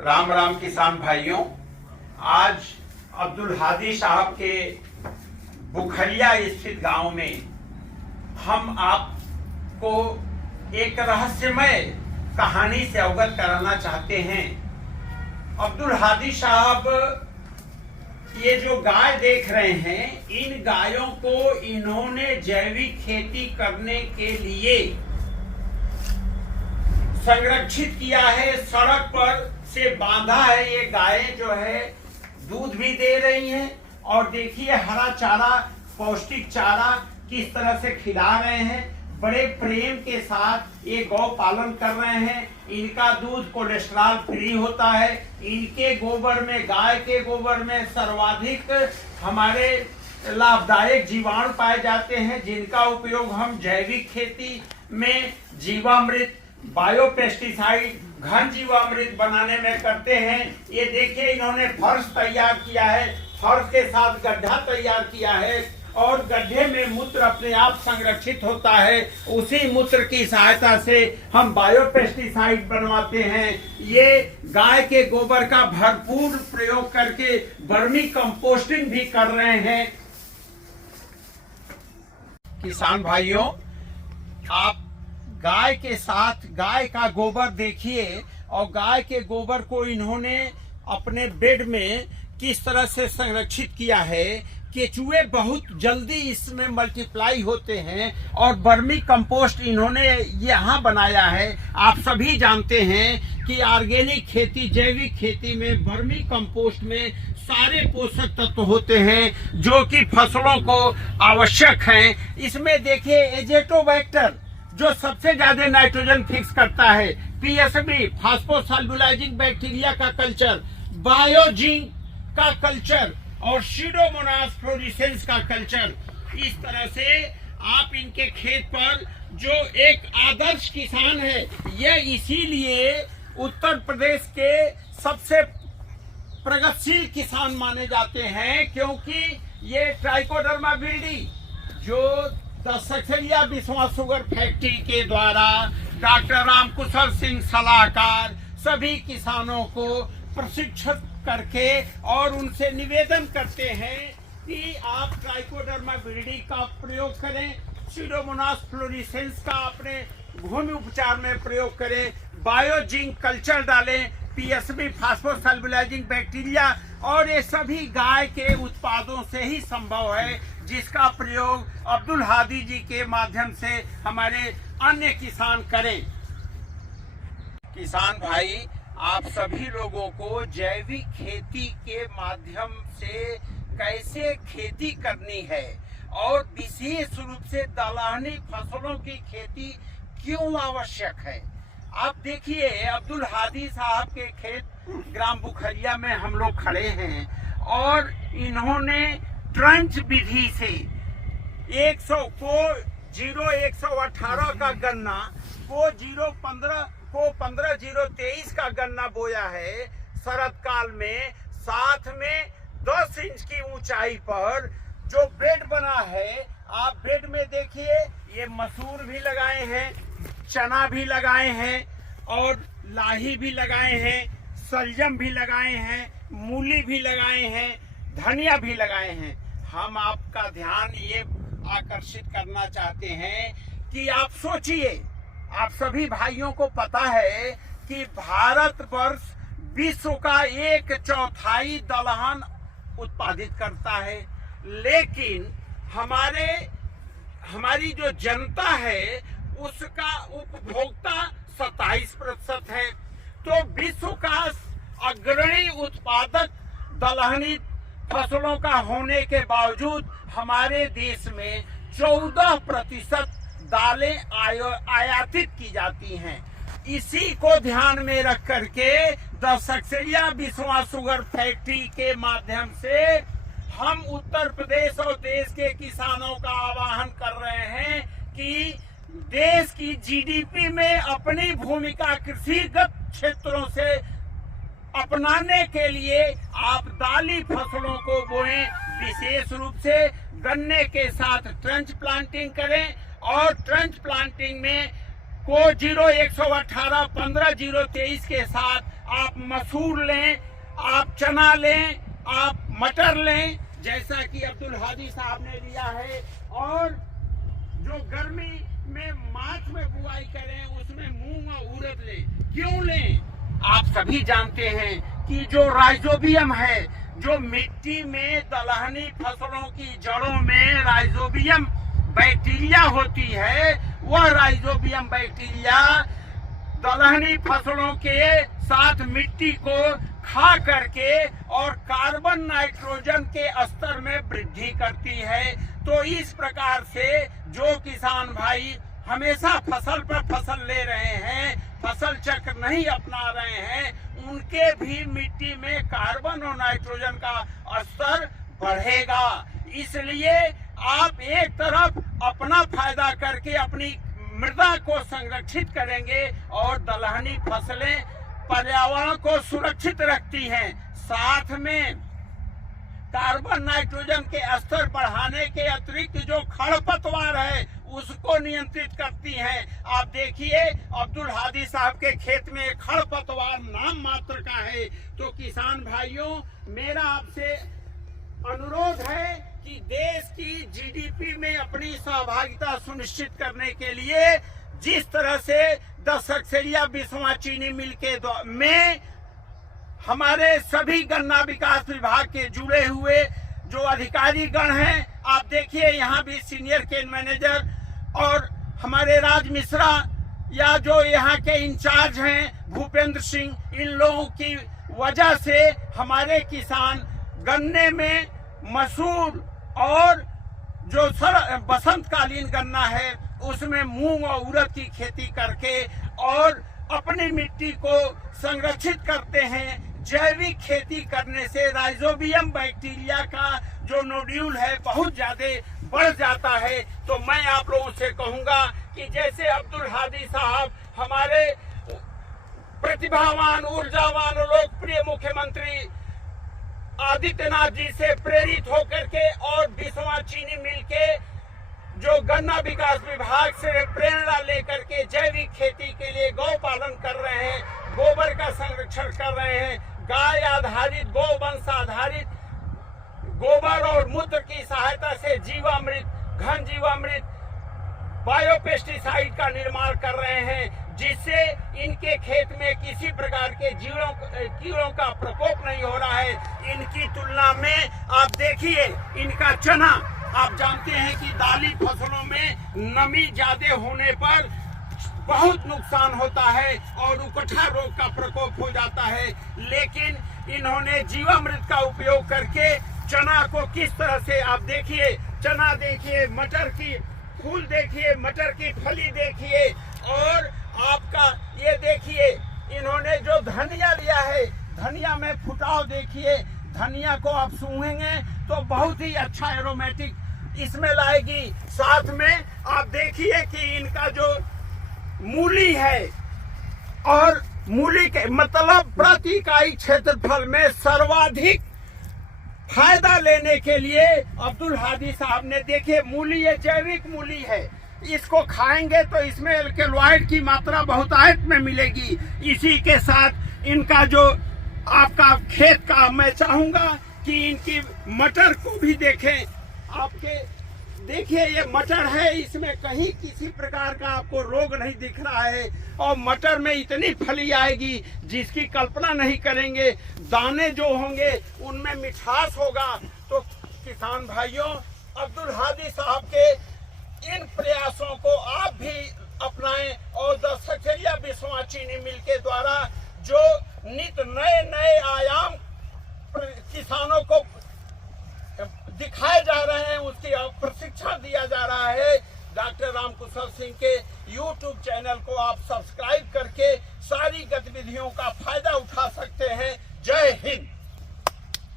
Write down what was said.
राम राम किसान भाइयों। आज अब्दुल हादी साहब के बुखरिया स्थित गांव में हम आपको एक रहस्यमय कहानी से अवगत कराना चाहते हैं। अब्दुल हादी साहब ये जो गाय देख रहे हैं, इन गायों को इन्होंने जैविक खेती करने के लिए संरक्षित किया है, सड़क पर से बांधा है। ये गायें जो है दूध भी दे रही हैं और देखिए हरा चारा, पौष्टिक चारा किस तरह से खिला रहे हैं। बड़े प्रेम के साथ ये गौ पालन कर रहे हैं। इनका दूध कोलेस्ट्रॉल फ्री होता है। इनके गोबर में, गाय के गोबर में सर्वाधिक हमारे लाभदायक जीवाणु पाए जाते हैं, जिनका उपयोग हम जैविक खेती में जीवामृत, बायोपेस्टिसाइड, घन जीवामृत बनाने में करते हैं। ये देखिए इन्होंने फर्श तैयार किया है, फर्श के साथ गड्ढा तैयार किया है और गड्ढे में मूत्र अपने आप संरक्षित होता है। उसी मूत्र की सहायता से हम बायोपेस्टिसाइड बनवाते हैं। ये गाय के गोबर का भरपूर प्रयोग करके वर्मी कंपोस्टिंग भी कर रहे हैं। किसान भाइयों, आप गाय के साथ गाय का गोबर देखिए और गाय के गोबर को इन्होंने अपने बेड में किस तरह से संरक्षित किया है। केचुए बहुत जल्दी इसमें मल्टीप्लाई होते हैं और वर्मी कंपोस्ट इन्होंने यहाँ बनाया है। आप सभी जानते हैं कि ऑर्गेनिक खेती, जैविक खेती में वर्मी कंपोस्ट में सारे पोषक तत्व होते हैं जो कि फसलों को आवश्यक हैं। इसमें देखिए एजेटोबैक्टर जो सबसे ज्यादा नाइट्रोजन फिक्स करता है, पीएसबी फास्फोसॉल्युलाइजिंग बैक्टीरिया का कल्चर, बायोजिंक का कल्चर और सीडोमोनास फ्लोरिसेंस का कल्चर। इस तरह से आप इनके खेत पर जो एक आदर्श किसान है, यह इसीलिए उत्तर प्रदेश के सबसे प्रगतिशील किसान माने जाते हैं क्योंकि ये ट्राइकोडर्मा विल्डी जो दशकलिया विश्वास शुगर फैक्ट्री के द्वारा डॉक्टर रामकुशल सिंह सलाहकार सभी किसानों को प्रशिक्षित करके और उनसे निवेदन करते हैं कि आप ट्राइकोडर्मा विल्डी का प्रयोग करें, सीडोमोनास फ्लोरिसेंस का अपने भूमि उपचार में प्रयोग करें, बायोजिंक कल्चर डालें, पीएसबी फास्फोसॉल्युलाइजिंग बैक्टीरिया, और ये सभी गाय के उत्पादों से ही संभव है, जिसका प्रयोग अब्दुल हादी जी के माध्यम से हमारे अन्य किसान करें। किसान भाई, आप सभी लोगों को जैविक खेती के माध्यम से कैसे खेती करनी है और विशेष रूप से दलहनी फसलों की खेती क्यों आवश्यक है। आप देखिए अब्दुल हादी साहब के खेत ग्राम बुखरिया में हम लोग खड़े हैं और इन्होंने ट्रंच विधि से 118 का गन्ना को 15023 का गन्ना बोया है शरद काल में। साथ में 10 इंच की ऊंचाई पर जो बेड बना है, आप बेड में देखिए ये मसूर भी लगाए हैं, चना भी लगाए हैं और लाही भी लगाए हैं, सलजम भी लगाए हैं, मूली भी लगाए हैं, धनिया भी लगाए हैं। हम आपका ध्यान ये आकर्षित करना चाहते हैं कि आप सोचिए, आप सभी भाइयों को पता है कि भारतवर्ष विश्व का 1/4 दलहन उत्पादित करता है, लेकिन हमारी जो जनता है उसका उपभोक्ता 27% है। तो विश्व का अग्रणी उत्पादक दलहनी फसलों का होने के बावजूद हमारे देश में 14% दालें आयातित की जाती हैं। इसी को ध्यान में रख करके दशकलिया विश्वास शुगर फैक्ट्री के माध्यम से हम उत्तर प्रदेश और देश के किसानों का आह्वान कर रहे हैं कि देश की जीडीपी में अपनी भूमिका कृषिगत क्षेत्रों से अपनाने के लिए आप दाली फसलों को बोएं। विशेष रूप से गन्ने के साथ ट्रंच प्लांटिंग करें और ट्रंच प्लांटिंग में को 0118 15 023 के साथ आप मसूर लें, आप चना लें, आप मटर लें, जैसा कि अब्दुल हादी साहब ने लिया है। और जो गर्मी में मार्च में बुआई करें उसमें मूंग और उड़द लें। क्यों लें? आप सभी जानते हैं कि जो राइजोबियम है, जो मिट्टी में दलहनी फसलों की जड़ों में राइजोबियम बैक्टीरिया होती है, वह राइजोबियम बैक्टीरिया दलहनी फसलों के साथ मिट्टी को खा करके और कार्बन नाइट्रोजन के स्तर में वृद्धि करती है। तो इस प्रकार से जो किसान भाई हमेशा फसल पर फसल ले रहे हैं, फसल चक्र नहीं अपना रहे हैं, उनके भी मिट्टी में कार्बन और नाइट्रोजन का स्तर बढ़ेगा। इसलिए आप एक तरफ अपना फायदा करके अपनी मृदा को संरक्षित करेंगे और दलहनी फसलें पर्यावरण को सुरक्षित रखती हैं, साथ में कार्बन नाइट्रोजन के स्तर बढ़ाने के अतिरिक्त जो खरपतवार है उसको नियंत्रित करती हैं। आप देखिए अब्दुल हादी साहब के खेत में खरपतवार नाम मात्र का है। तो किसान भाइयों, मेरा आपसे अनुरोध है कि देश की जीडीपी में अपनी सहभागिता सुनिश्चित करने के लिए जिस तरह से 10 सक्सेरिया बिस्वा चीनी मिल के में हमारे सभी गन्ना विकास विभाग के जुड़े हुए जो अधिकारी गण हैं, आप देखिए यहाँ भी सीनियर केन मैनेजर और हमारे राज मिश्रा या जो यहाँ के इंचार्ज हैं भूपेंद्र सिंह, इन लोगों की वजह से हमारे किसान गन्ने में मसूर और जो बसंतकालीन गन्ना है उसमें मूंग और उड़द की खेती करके और अपनी मिट्टी को संरक्षित करते हैं। जैविक खेती करने से राइजोबियम बैक्टीरिया का जो नोड्यूल है बहुत ज्यादा बढ़ जाता है। तो मैं आप लोगों से कहूंगा कि जैसे अब्दुल हादी साहब हमारे प्रतिभावान, ऊर्जावान और लोकप्रिय मुख्यमंत्री आदित्यनाथ जी से प्रेरित होकर के और बिस्वा चीनी मिल के जो गन्ना विकास विभाग से प्रेरणा लेकर के जैविक खेती के लिए गौ पालन कर रहे हैं, गोबर का संरक्षण कर रहे हैं, गाय आधारित, गोवंश आधारित गोबर और मूत्र की सहायता से जीवामृत, घन जीवामृत, बायोपेस्टिसाइड का निर्माण कर रहे हैं, जिससे इनके खेत में किसी प्रकार के कीड़ों का प्रकोप नहीं हो रहा है। इनकी तुलना में आप देखिए इनका चना, आप जानते हैं कि दाली फसलों में नमी ज्यादा होने पर बहुत नुकसान होता है और उकठा रोग का प्रकोप हो जाता है, लेकिन इन्होंने जीवामृत का उपयोग करके चना को किस तरह से, आप देखिए चना देखिए, मटर की फूल देखिए, मटर की फली देखिए और आपका ये देखिए इन्होंने जो धनिया लिया है, धनिया में फुटाव देखिए, धनिया को आप सूंघेंगे तो बहुत ही अच्छा एरोमेटिक इसमें लाएगी। साथ में आप देखिए कि इनका जो मूली है और मूली के मतलब प्रति इकाई क्षेत्रफल में सर्वाधिक फायदा लेने के लिए अब्दुल हादी साहब ने, देखिए मूली ये जैविक मूली है, इसको खाएंगे तो इसमें एल्केलॉइड की मात्रा बहुतायत में मिलेगी। इसी के साथ इनका जो आपका खेत का मैं चाहूंगा कि इनकी मटर को भी देखें। आपके देखिए ये मटर है, इसमें कहीं किसी प्रकार का आपको रोग नहीं दिख रहा है और मटर में इतनी फली आएगी जिसकी कल्पना नहीं करेंगे। दाने जो होंगे उनमें मिठास होगा। तो किसान भाइयों, अब्दुल हादी साहब के इन प्रयासों को आप भी अपनाएं और 10 सक्सेरिया बिस्वा चीनी मिल के द्वारा जो नित नए नए आयाम किसानों को दिखाए जा रहे हैं, उसकी प्रशिक्षण दिया जा रहा है। डॉक्टर रामकुशल सिंह के YouTube चैनल को आप सब्सक्राइब करके सारी गतिविधियों का फायदा उठा सकते हैं। जय हिंद।